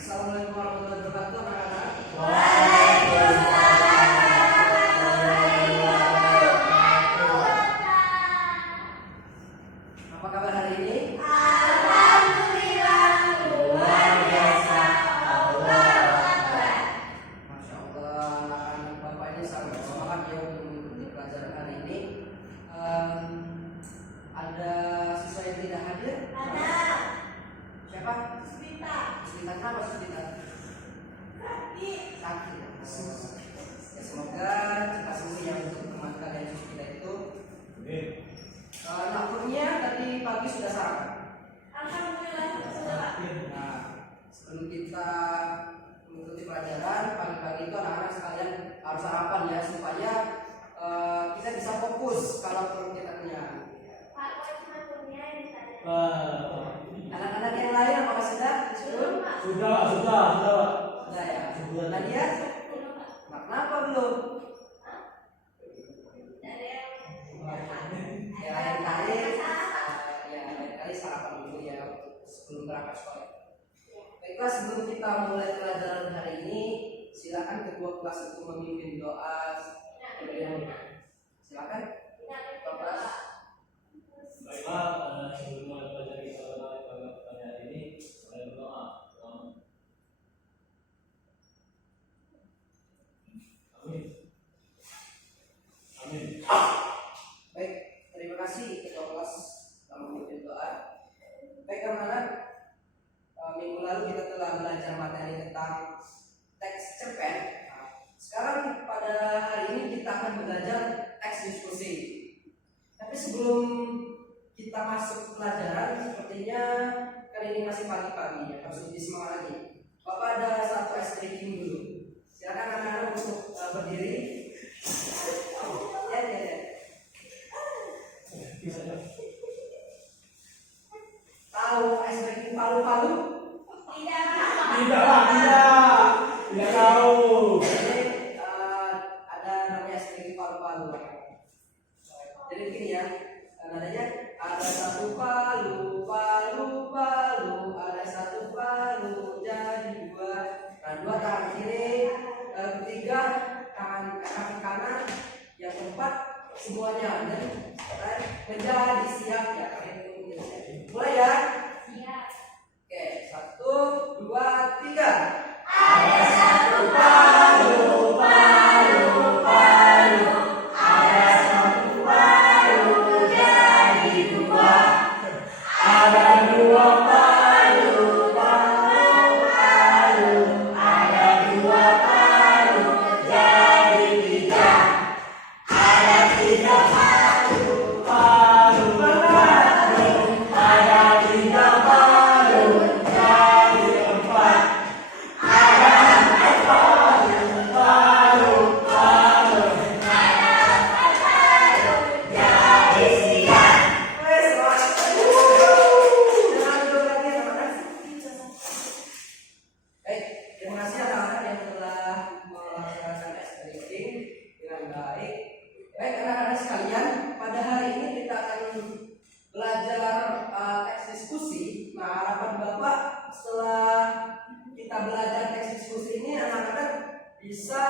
Assalamualaikum warahmatullahi wabarakatuh, anak-anak. Apa kabar hari ini? Alhamdulillah, luar biasa. Masya Allah, anak-anak Bapak ini sangat semangat ya untuk mengikuti pelajaran hari ini. Ada siswa yang tidak hadir? Ada. Siapa? Susmita. Susmita, kenapa Susmita? Sakit. Sakit ya. Ya, semoga cepat sembuh ya untuk teman kalian Susmita itu. Nakurnya tadi pagi sudah sarapan. Alhamdulillah, sudah. Nah, sebelum kita mengikuti pelajaran pagi-pagi itu anak-anak sekalian harus sarapan ya supaya kita bisa fokus kalau perlu kita kenyang. Pak, nakurnya yang ditanya. Anak-anak yang lain apakah sudah? Belum, Pak. Sudah ya. Sudah. Nadia? Belum, Pak. Kenapa belum? Ada yang Ya lain kali, lain kali sarapan dulu ya sebelum berangkat sekolah. Baiklah, sebelum kita mulai pelajaran hari ini, silakan kedua kelas itu memimpin doa. Silakan. Kedua kelas. Baiklah, sebelum mulai pelajaran kita pada hari ini, saya berdoa. Amin. Amin. Baik, terima kasih ketua kelas telah memimpin doa. Baik anak-anak, minggu lalu kita telah belajar materi tentang teks cerpen. Nah, sekarang pada hari ini kita akan belajar teks diskusi. Tapi sebelum kita masuk pelajaran, sepertinya kali ini masih pagi-pagi ya, harus lebih semangat lagi. Bapak ada satu ice breaking dulu. Silakan anak-anak untuk berdiri. Ya. Tahu ice breaking palu-palu? tidak. Tidak tahu. Jadi ada namanya ice breaking palu-palu. Jadi begini ya, nadanya ada satu palu, ada satu palu jadi dua. Nah, dua tangan kiri, ketiga tangan kaki kanan, yang keempat semuanya dan menjadi siap ya. Mulai ya. Siap. Oke, 1, 2, 3. Ada satu palu. Ada satu palu jadi dua. Ada dua Palu. Ada dua palu jadi tiga. Ada tiga palu. Ada tiga palu jadi empat. Ada empat palu. Ada empat palu jadi sembilan. Terima kasih anak-anak yang telah melaksanakan breaking dengan baik. Baik anak-anak sekalian, pada hari ini kita akan belajar teks diskusi. Nah, harapan Bapak setelah kita belajar teks diskusi ini, anak-anak bisa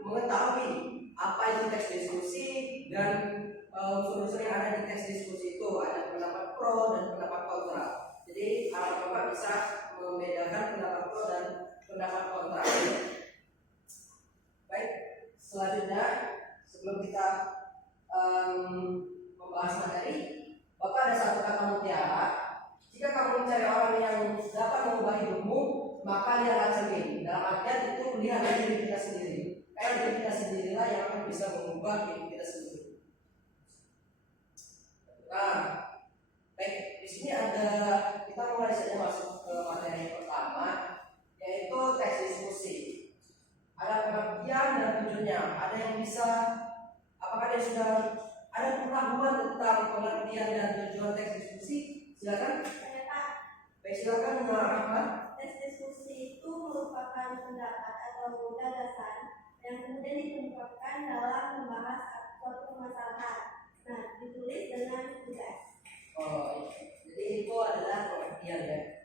mengetahui apa itu teks diskusi dan unsur-unsur yang ada di teks diskusi itu. Ada pendapat pro dan pendapat kontra. Jadi harapan Bapak bisa membedakan pendapat pro dan pendapat kontra. Baik, selanjutnya sebelum kita membahas materi, Bapak ada satu kata mutiara. Jika kamu mencari orang yang dapat mengubah hidupmu, maka lihatlah cermin. Dalam artian itu lihatlah diri kita sendiri. Karena diri kita sendirilah yang akan bisa mengubah hidup kita sendiri. Nah, baik, di sini ada, kita mulai saja masuk ke materi pertama, yaitu teks diskusi. Ada pengertian dan tujuannya. Ada yang bisa, apakah dia sudah ada pengetahuan tentang pengertian dan tujuan teks diskusi? Silakan. Saya, Pak. Baik, silakan Rahmat. Tes diskusi itu merupakan pendapat atau gagasan yang kemudian dikemukakan dalam membahas suatu permasalahan. Nah, ditulis dengan tugas. Oh, jadi itu adalah pengertian ya.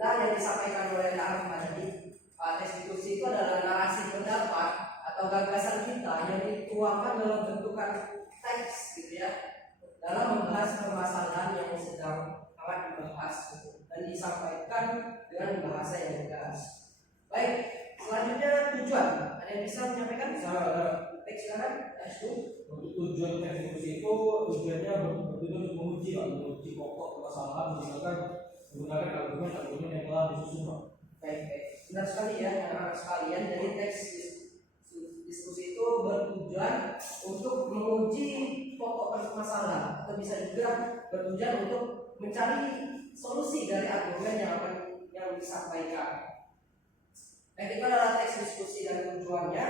Nah, yang disampaikan oleh Ahmad tadi, teks diskusi itu adalah narasi pendapat atau gagasan kita yang dituangkan dalam bentukan teks gitu ya, dalam membahas permasalahan yang sedang akan dibahas gitu, dan disampaikan dengan bahasa yang jelas. Baik, selanjutnya tujuan. Ada yang bisa menyampaikan? Teks silakan. Untuk tujuan teks diskusi itu tujuannya bertujuan untuk menguji pokok permasalahan menggunakan argumen yang telah disusun, Pak. Baik, benar sekali ya anak-anak sekalian. Jadi teks diskusi itu bertujuan untuk menguji pokok permasalahan atau bisa juga bertujuan untuk mencari solusi dari argumen yang disampaikan. Baik, itu adalah teks diskusi dan tujuannya.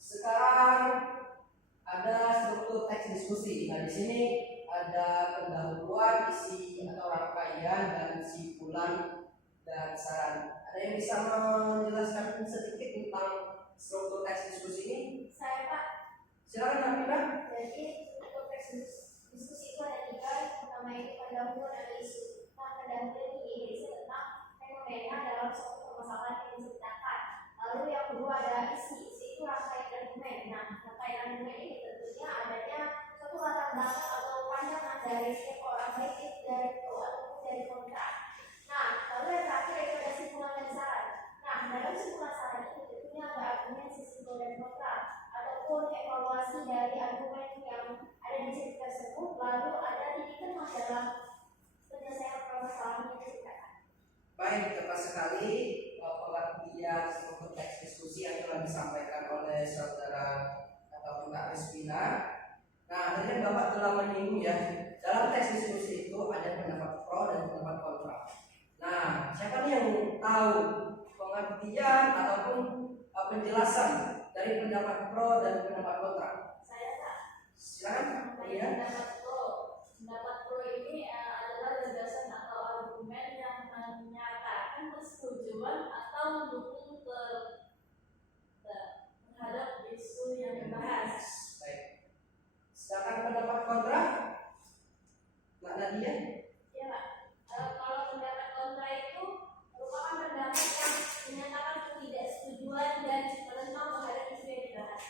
Sekarang ada struktur teks diskusi. Nah, di sini ada pendahuluan, isi atau rangkaian, dan kesimpulan dan saran. Ada yang bisa menjelaskan sedikit tentang struktur teks diskusi ini? Saya Pak. Silakan Nabila. Jadi struktur teks diskusi itu ada tiga. Yang pertama itu pendahuluan dan isu. Nah, pendahuluan ini berisi tentang fenomena dalam suatu permasalahan yang diceritakan. Lalu yang kedua ada isi. Isi itu rangkaian argumen. Nah, rangkaian argumen ini tentunya adanya suatu latar belakang atau pandangan dari setiap orang, baik itu dari pro ataupun dari kontra. Nah, lalu yang terakhir itu ada simpulan dan saran. Nah, dalam simpulan saran itu tentunya ada argumen sisi pro dan kontra ataupun evaluasi dari argumen yang ada di cerita tersebut. Lalu ada titik tengah dalam penyelesaian permasalahan yang diceritakan. Baik, tepat sekali pengertian struktur teks diskusi yang telah disampaikan oleh saudara atau Kak Rizvina. Nah, tadi Bapak telah menyinggung ya, dalam teks diskusi itu ada pendapat pro dan pendapat kontra. Nah, siapa nih yang tahu pengertian ataupun penjelasan dari pendapat pro dan pendapat kontra? Saya tak. Silakan. Iya. Pendapat pro ini adalah gagasan atau argumen yang menyatakan persetujuan atau mendukung terhadap isu yang dibahas. Baik. Sedangkan pendapat kontra, Mbak Nadia? Ya Pak. Kalau pendapat kontra itu merupakan pendapat yang menyatakan ketidaksetujuan dan menentang terhadap isu yang dibahas.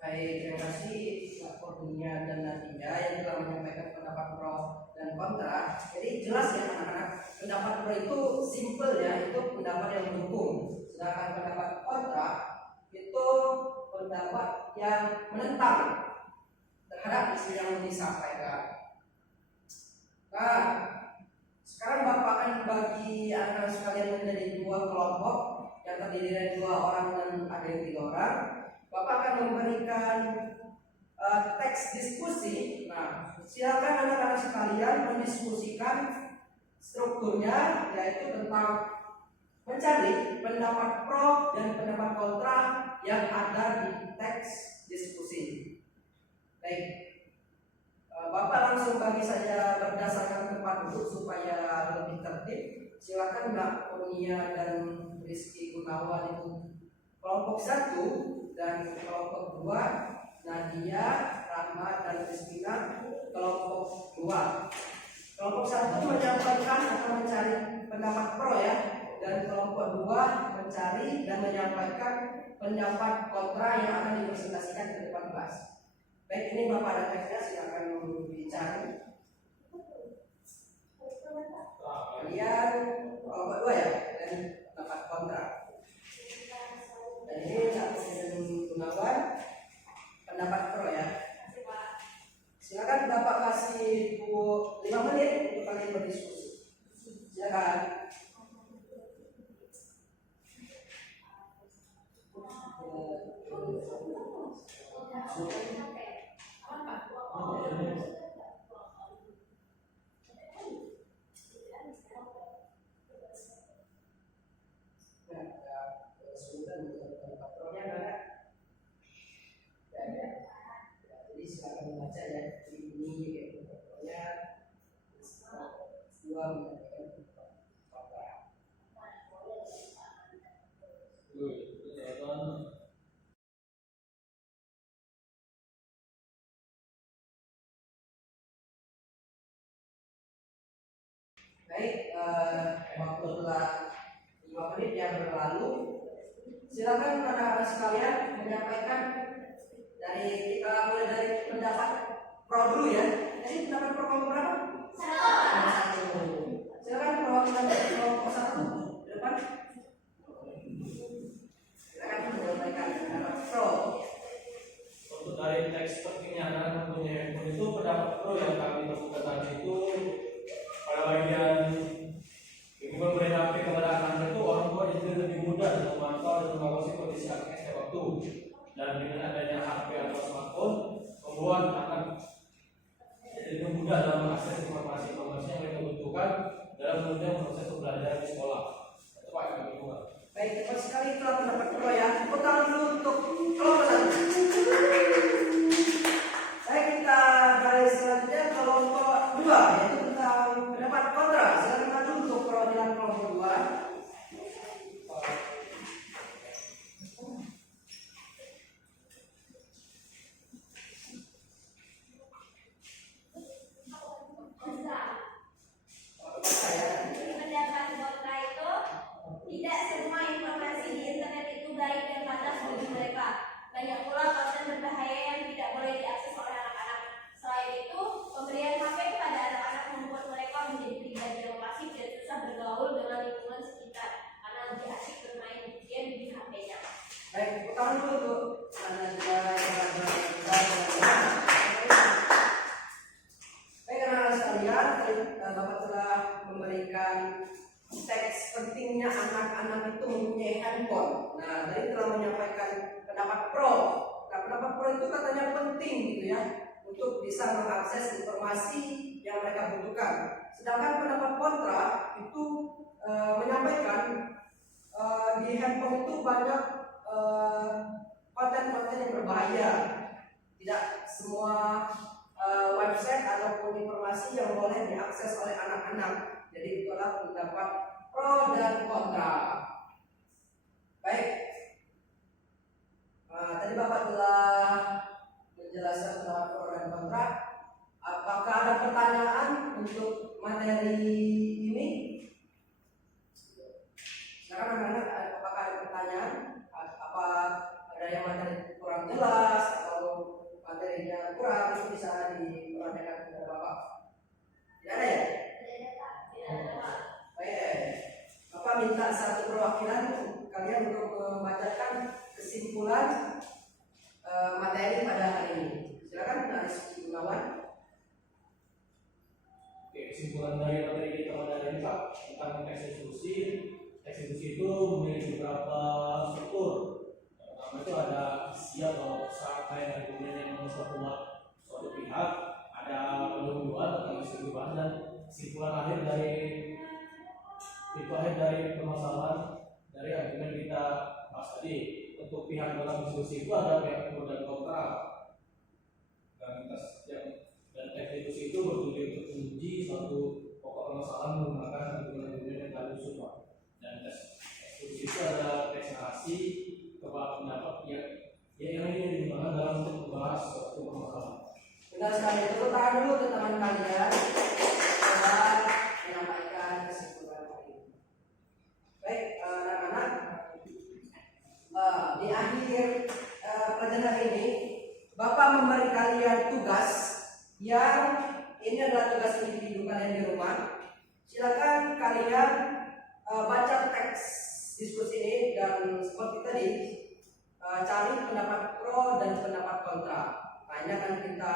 Baik, terima kasih Mbak Kurnia dan Nadia yang telah menyampaikan pendapat pro dan kontra. Jadi jelas ya anak-anak, pendapat pro itu simple ya, itu pendapat yang mendukung. Sedangkan pendapat kontra itu pendapat yang menentang terhadap isu yang disampaikan. Nah, sekarang Bapak akan bagi anak-anak sekalian menjadi dua kelompok yang terdiri dari 2 orang dan ada yang 3 orang. Bapak akan memberikan teks diskusi. Nah, silakan anak-anak sekalian mendiskusikan strukturnya, yaitu tentang mencari pendapat pro dan pendapat kontra yang ada di teks diskusi. Baik, Bapak langsung bagi saja berdasarkan tempat duduk supaya lebih tertib. Silakan Mbak Kurnia dan Rizky Gunawan itu kelompok 1 dan kelompok 2, Nadia, Rahmat dan Rizkina kelompok 2. Kelompok 1 menyampaikan atau mencari pendapat pro ya, dan kelompok 2 mencari dan menyampaikan pendapat kontra yang akan dipresentasikan ke depan kelas. Baik, ini Bapak ada teksnya, silakan dicari. Kalian kelompok 2 ya, dan pendapat kontra. Dan ini Cak Gunawan pendapat pro ya. Silakan Bapak kasih 5 menit untuk kalian berdiskusi. Silakan. Jadi silakan membaca ya. Ini pokoknya 2 menit. Baik, waktu telah 5 menit yang berlalu. Silakan anak-anak sekalian menyampaikan mulai dari pendapat pro dulu ya. Jadi pendapat pro kelompok berapa? Satu. Silakan perwakilan kelompok 1 di depan. Silakan menyampaikan pendapat pro. Untuk dari teks pentingnya anak mempunyai handphone itu, pendapat pro yang kami temukan tadi itu pada bagian menggunakan berhenti kepada anak itu, orang tua jadi lebih mudah dalam memantau dan mengawasi kondisi anaknya setiap waktu. Dan dengan adanya HP atau smartphone membuat anak jadi lebih mudah dalam mengakses informasi-informasi yang mereka butuhkan dalam menunjang proses pembelajaran di sekolah. Itu Pak yang kami buat. Baik, terima sekali telah pendapat pro ya. Tepuk tangan dulu untuk kelompok 1. Baik, kita beralih selanjutnya kelompok 2, yaitu tentang pendapat kontra. Silakan maju untuk perwakilan kelompok 2. Pendapat kontra itu, tidak semua informasi di internet itu baik dan pantas bagi mereka. Banyak pula konten berbahaya yang tidak boleh diakses oleh anak-anak. Selain itu, pemberian HP kepada anak-anak membuat mereka menjadi pribadi yang pasif dan susah bergaul dengan lingkungan sekitar karena lebih asik bermain game di HP-nya. Baik, tepuk tangan dulu untuk Baik, anak-anak sekalian, Bapak telah memberikan teks pentingnya anak-anak itu mempunyai handphone. Nah, tadi telah menyampaikan pendapat pro. Nah, pendapat pro itu katanya penting gitu ya, untuk bisa mengakses informasi yang mereka butuhkan. Sedangkan pendapat kontra itu menyampaikan di handphone itu banyak konten-konten yang berbahaya. Tidak semua website ataupun informasi yang boleh diakses oleh anak-anak. Jadi itulah pendapat pro dan kontra. Baik, tadi Bapak telah menjelaskan pendapat pro dan kontra. Apakah ada pertanyaan untuk materi ini? Silakan anak-anak, apakah ada pertanyaan? Apa ada yang materi kurang jelas atau materinya kurang, itu bisa dipertanyakan kepada Bapak. Tidak ada ya? Baik, Bapak minta satu perwakilan kalian untuk membacakan kesimpulan materi pada hari ini. Silakan, Aris Gunawan. Oke, kesimpulan dari materi kita pada hari ini Pak tentang teks eksekusi. Teks eksekusi itu memiliki beberapa struktur. Yang pertama itu ada isi atau serangkaian dari kemudian yang membuat suatu pihak, ada pendahuluan tentang isi perubahan dan kesimpulan akhir dari permasalahan dari argumen kita bahas tadi. Untuk pihak dalam diskusi itu ada pihak pro dan kontra. Dan teks eksekusi itu bertujuan untuk menguji suatu pokok permasalahan menggunakan argumen-argumen yang tadi usul Pak. Dan tes eksekusi itu ada tes narasi kepala pendapat yang ini digunakan dalam untuk membahas suatu permasalahan. Benar sekali, tepuk tangan dulu ke teman kalian telah menyampaikan kesimpulan ini. Baik, anak-anak, di akhir pelajaran ini Bapak memberi kalian tugas yang ini adalah tugas individu kalian di rumah. Silakan kalian baca teks diskusi ini dan seperti tadi cari pendapat pro dan pendapat kontra. Nah, ini akan kita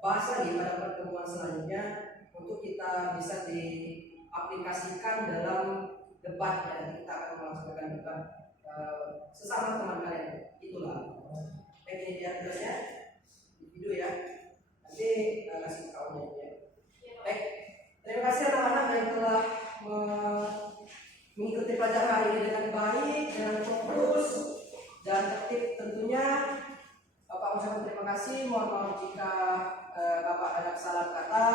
bahas lagi pada pertemuan selanjutnya untuk kita bisa diaplikasikan dalam debat dan kita akan melangsungkan debat sesama teman kalian. Itulah. Baik, ini dia tugasnya di video ya. Nanti kasih tahu ya. Baik, terima kasih anak-anak yang telah mengikuti pelajaran hari ini dengan baik, dengan fokus dan tertib tentunya. Bapak ucapkan terima kasih. Mohon maaf jika Bapak ada kesalahan kata.